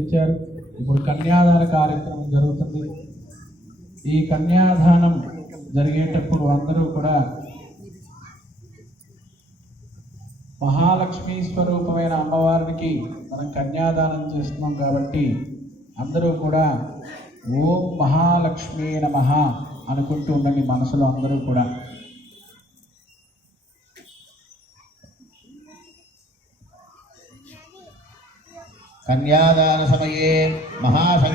ఇచ్చారు ఇప్పుడు కన్యాదాన కార్యక్రమం జరుగుతుంది. ఈ కన్యాదానం జరిగేటప్పుడు అందరూ కూడా మహాలక్ష్మి స్వరూపమైన అమ్మవారికి మనం కన్యాదానం చేస్తున్నాం కాబట్టి అందరూ కూడా ఓం మహాలక్ష్మీ నమ అనుకుంటూ ఉండండి మనసులో అందరూ కూడా. కన్యాదాన సమయే మహాసంఖ్య